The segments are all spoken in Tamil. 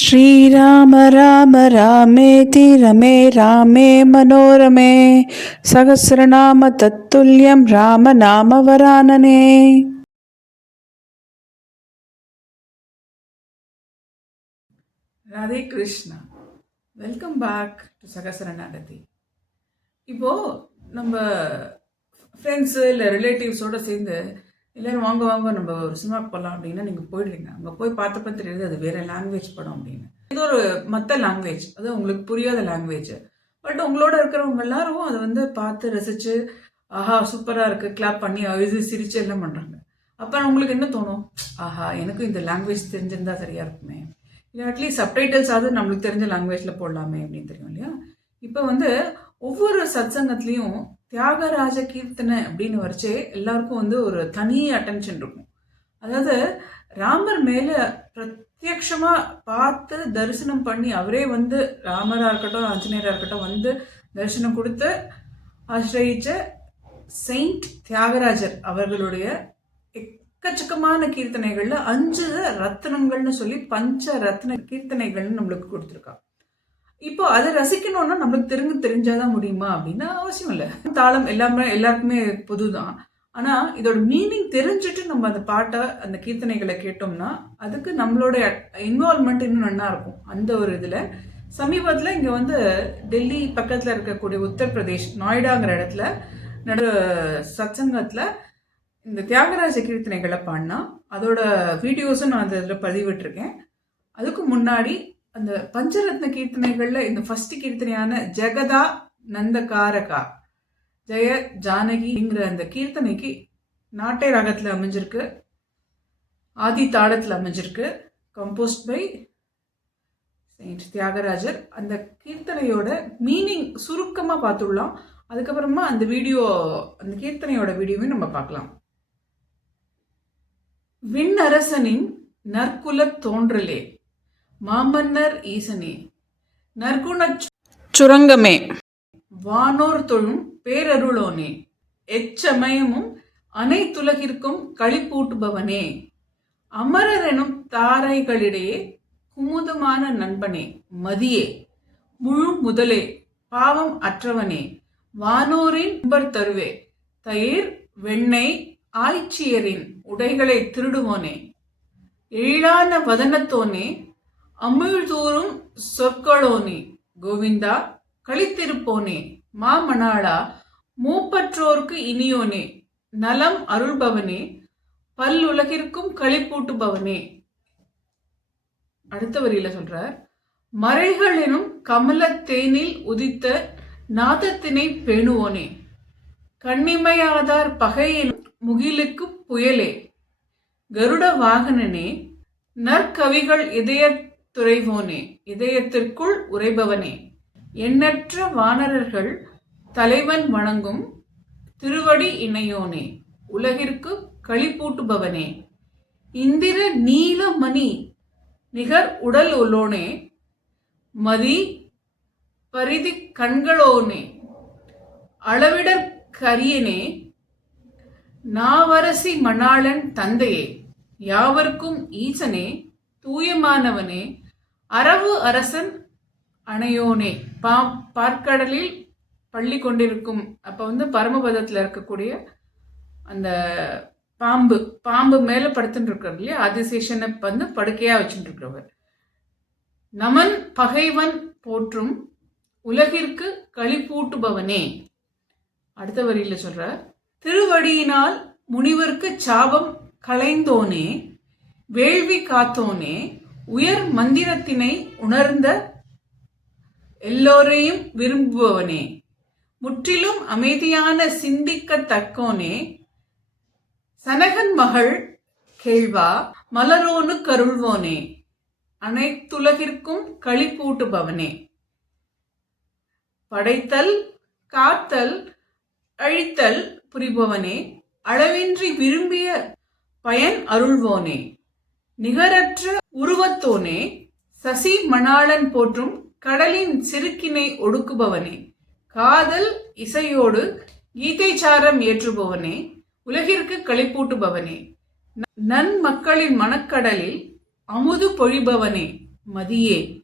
श्रीराम राम रामेति रमे रामे मनोरमे सहस्रनाम तत्तुल्यं रामनामवरानने Radhe Krishna welcome back to சகசர நடத்தி இப்போது நம்ம ஃப்ரெண்ட்ஸு இல்லை ரிலேட்டிவ்ஸோடு சேர்ந்து எல்லோரும் வாங்க வாங்க நம்ம ஒரு சினிமா போகலாம் அப்படின்னா நீங்கள் போயிடுவீங்க அங்கே போய் பார்த்தப்ப தெரியுது அது வேறு லாங்குவேஜ் படம் அப்படின்னு. இது ஒரு மற்ற லாங்குவேஜ் அது உங்களுக்கு புரியாத லாங்குவேஜ் பட் உங்களோட இருக்கிறவங்க எல்லாரும் அதை வந்து பார்த்து ரசித்து ஆஹா சூப்பராக இருக்குது கிளாப் பண்ணி அழுது சிரித்து எல்லாம் பண்ணுறாங்க அப்போ உங்களுக்கு என்ன தோணும்? ஆஹா எனக்கும் இந்த லாங்குவேஜ் தெரிஞ்சிருந்தா சரியாக இருக்குமே. இல்லை அட்லீஸ்ட் சப்டைட்டில்ஸாவது நம்மளுக்கு தெரிஞ்ச லாங்குவேஜில் போடலாமே அப்படின்னு தெரியும் இல்லையா? இப்போ வந்து ஒவ்வொரு சத்சங்கத்துலேயும் தியாகராஜ கீர்த்தனை அப்படின்னு வரைச்சே எல்லாருக்கும் வந்து ஒரு தனி அட்டென்ஷன் இருக்கும். அதாவது ராமர் மேலே பிரத்யக்ஷமாக பார்த்து தரிசனம் பண்ணி அவரே வந்து ராமராக இருக்கட்டும் ஆஞ்சநேயராக இருக்கட்டும் வந்து தரிசனம் கொடுத்து ஆசிரியிச்ச செயின்ட் தியாகராஜர் அவர்களுடைய எக்கச்சக்கமான கீர்த்தனைகளில் அஞ்சு ரத்னங்கள்னு சொல்லி பஞ்ச ரத்ன கீர்த்தனைகள்னு நம்மளுக்கு கொடுத்துருக்கா இப்போ அதை ரசிக்கணும்னா நம்மளுக்கு தெரிஞ்சு தெரிஞ்சாதான் முடியுமா அப்படின்னா அவசியம் இல்லை. தாளம் எல்லாமே எல்லாருக்குமே பொதுதான். ஆனால் இதோட மீனிங் தெரிஞ்சுட்டு நம்ம அந்த பாட்டை அந்த கீர்த்தனைகளை கேட்டோம்னா அதுக்கு நம்மளோட இன்வால்மெண்ட் இன்னும் நல்லா இருக்கும். அந்த ஒரு இதில். சமீபத்தில் இங்கே வந்து டெல்லி பக்கத்தில் இருக்கக்கூடிய உத்தரப்பிரதேஷ் நொய்டாங்கிற இடத்துல நடு சத்சங்கத்தில் இந்த தியாகராஜ கீர்த்தனைகளை பாடினா அதோட வீடியோஸும் நான் அந்த இதில் பதிவிட்டிருக்கேன். அதுக்கு முன்னாடி அந்த பஞ்சரத்ன கீர்த்தனைகளில் இந்த ஃபர்ஸ்ட் கீர்த்தனையான ஜெகதா நந்தகாரகா ஜெய ஜானகிங்கிற அந்த கீர்த்தனைக்கு நாட்டை ராகத்தில் அமைஞ்சிருக்கு ஆதி தாளத்தில் அமைஞ்சிருக்கு கம்போஸ்ட் பை செயின்ட் தியாகராஜர். அந்த கீர்த்தனையோட மீனிங் சுருக்கமாக பார்த்துடலாம். அதுக்கப்புறமா அந்த வீடியோ அந்த கீர்த்தனையோட வீடியோவையும் நம்ம பார்க்கலாம். விண்ணரசனின் நற்குலத் தோன்றலே. மாமன்னர் ஈசனே நற்குண சுரங்கமே. வானோர் தொழும் பேரருளோனே எச்சமயமும் அனைத்துலகிற்கும் களிப்பூட்டுபவனே. அமரர் எனும் தாரைகளிடையே குமுதமான நண்பனே மதியே முழு முதலே பாவம் அற்றவனே. வானோரின் உம்பர் தருவே தயிர் வெண்ணெய் ஆய்ச்சியரின் உடைகளை திருடுவோனே. எழிலான வதனத்தோனே அமிழ்தோறும் சொற்களோனே கோவிந்தா கழித்திருப்போனே மாமணாளா மூப்பற்றோர்க்கு இனியோனே நலம் அருள்பவனே பல்லுலகிற்கும் களிப்பூட்டுபவனே. அடுத்த வரியில சொல்றார் மறைகள் எனும் கமலத்தேனில் உதித்த நாதத்தினை பேணுவோனே கண்ணிமையாதார் பகையின் முகிலுக்கு புயலே கருட வாகனனே நற்கவிகள் இதய துறைவோனே இதயத்திற்குள் உரைபவனே எண்ணற்ற வானரர்கள் தலைவன் வணங்கும் திருவடி இணையோனே உலகிற்கு களிப்பூட்டுபவனே இந்திர நீலமணி நிகர் உடல் உள்ளோனே மதி பரிதி கண்களோனே. அளவிடற் கரியனே நாவரசி மணாளன் தந்தையே யாவர்க்கும் ஈசனே தூயமானவனே அரவு அரசன் அணையோனே. பா பார்க்கடலில் பள்ளி கொண்டிருக்கும் அப்போ வந்து பரமபதத்தில் இருக்கக்கூடிய அந்த பாம்பு பாம்பு மேலே படுத்துட்டு இருக்கிறது இல்லையா? ஆதிசேஷனை வந்து படுக்கையாக வச்சுட்டு இருக்கிறவர் நமன் பகைவன் போற்றும் உலகிற்கு களிப்பூட்டுபவனே அடுத்த வரியில் சொல்கிறார் திருவடியினால் முனிவர்க்கு சாபம் களைந்தோனே வேள்வி காத்தோனே உயர் மந்திரத்தினை உணர்ந்த எல்லோரையும் விரும்புபவனே. முற்றிலும் அமைதியான சிந்திக்கத்தக்கோனே சனகன் மகள் கேள்வா மலரோனு கருள்வோனே. அனைத்துலகிற்கும் களிப்பூட்டுபவனே படைத்தல் காத்தல் அழித்தல் புரிபவனே. அளவின்றி விரும்பிய பயன் அருள்வோனே. நிகரற்ற உருவத்தோனே சசி மணாளன் போற்றும் கடலின் சிறுக்கினை ஒடுக்குபவனே. காதல் இசையோடு கீதைச்சாரம் ஏற்றுபவனே உலகிற்கு களிப்பூட்டுபவனே. நன் மக்களின் மனக்கடலில் அமுது பொழிபவனே மதியே.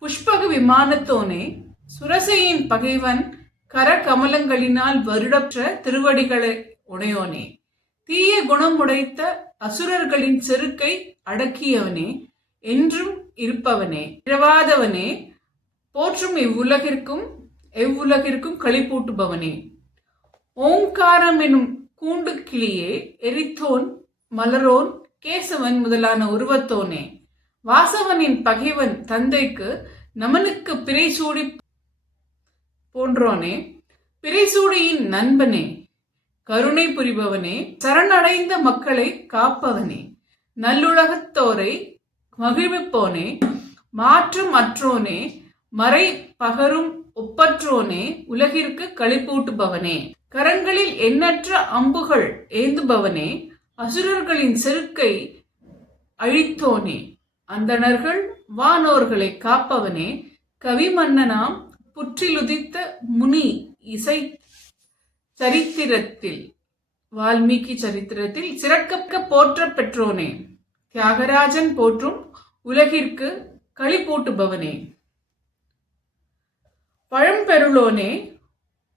புஷ்பக விமானத்தோனே சுரசையின் பகைவன் கர கமலங்களினால் வருடற்ற திருவடிகளை உடையோனே. தீய குணமுடைத்த அசுரர்களின் செருக்கை அடக்கியவனே. என்றும் இருப்பவனே. இரவாதவனே போற்றும் இவ்வுலகிற்கும் எவ்வுலகிற்கும் களிப்பூட்டுபவனே. ஓங்காரம் எனும் கூண்டு கிளியே எரித்தோன் மலரோன் கேசவன் முதலான உருவத்தோனே. வாசவனின் பகைவன் தந்தைக்கு நமனுக்கு பிறைசூடி போன்றோனே. பிறைசூடியின் நண்பனே கருணை புரிபவனே சரணடைந்த மக்களை காப்பவனே. நல்லுலகத்தோரை மகிழ்விப்போனே மாற்றம் அற்றோனே மறை பகரும் ஒப்பற்றோனே உலகிற்கு களிப்பூட்டுபவனே. கரங்களில் எண்ணற்ற அம்புகள் ஏந்துபவனே அசுரர்களின் செருக்கை அழித்தோனே. அந்தணர்கள் வானோர்களை காப்பவனே கவிமன்னனாம் புற்றிலுதித்த முனி இசை சரித்திரத்தில் வால்மீகி சரித்திரத்தில் சிறக்க போற்ற பெற்றோனே. தியாகராஜன் போற்றும் உலகிற்கு களிப்பூட்டுபவனே பழம்பெருளோனே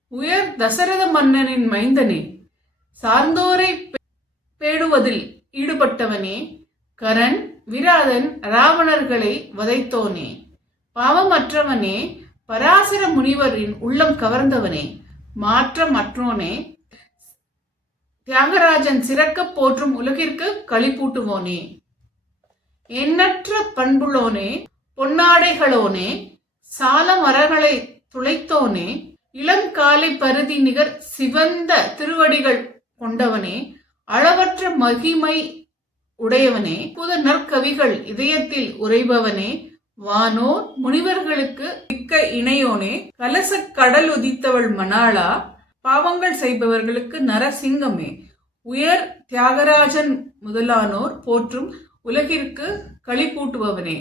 உயர் தசரத மன்னனின் மைந்தனே சார்ந்தோரை பே- பேடுவதில் ஈடுபட்டவனே கரண் விராதன் ராவணர்களை வதைத்தோனே. பாவமற்றவனே பராசர முனிவரின் உள்ளம் கவர்ந்தவனே மாற்றமற்றோனே தியாகராஜன் சிறக்க போற்றும் உலகிற்கு களிப்பூட்டுவோனே எண்ணற்ற பண்புளோனே பொன்னாடைகளோனே சால மரங்களை துளைத்தோனே இளங்காலை பருதி நிகர் சிவந்த திருவடிகள் கொண்டவனே அளவற்ற மகிமை உடையவனே புது நற்கவிகள் இதயத்தில் உரைபவனே வானோர் முனிவர்களுக்கு மிக்க இணையோனே கலசக் கடல் உதித்தவள் மணாளா பாவங்கள் செய்பவர்களுக்கு நரசிங்கமே உயர் தியாகராஜன் முதலானோர் போற்றும் உலகிற்கு களிப்பூட்டுபவனே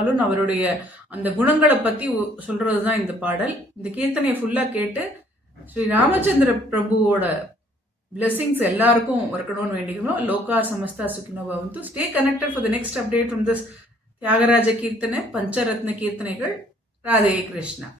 விதமா சொன்னாலும் அவருடைய அந்த குணங்களை பற்றி ஒ- சொல்றதுதான் இந்த பாடல். இந்த கீர்த்தனையை ஃபுல்லாக கேட்டு ஸ்ரீ ராமச்சந்திர பிரபுவோட பிளெஸிங்ஸ் எல்லாருக்கும் இருக்கணும்னு வேண்டிக்கணும் லோகா சமஸ்தா சுக்கினோ வந்து stay connected for the next update from this Thyagaraja கீர்த்தனை பஞ்சரத்ன கீர்த்தனைகள். ராதே கிருஷ்ணா.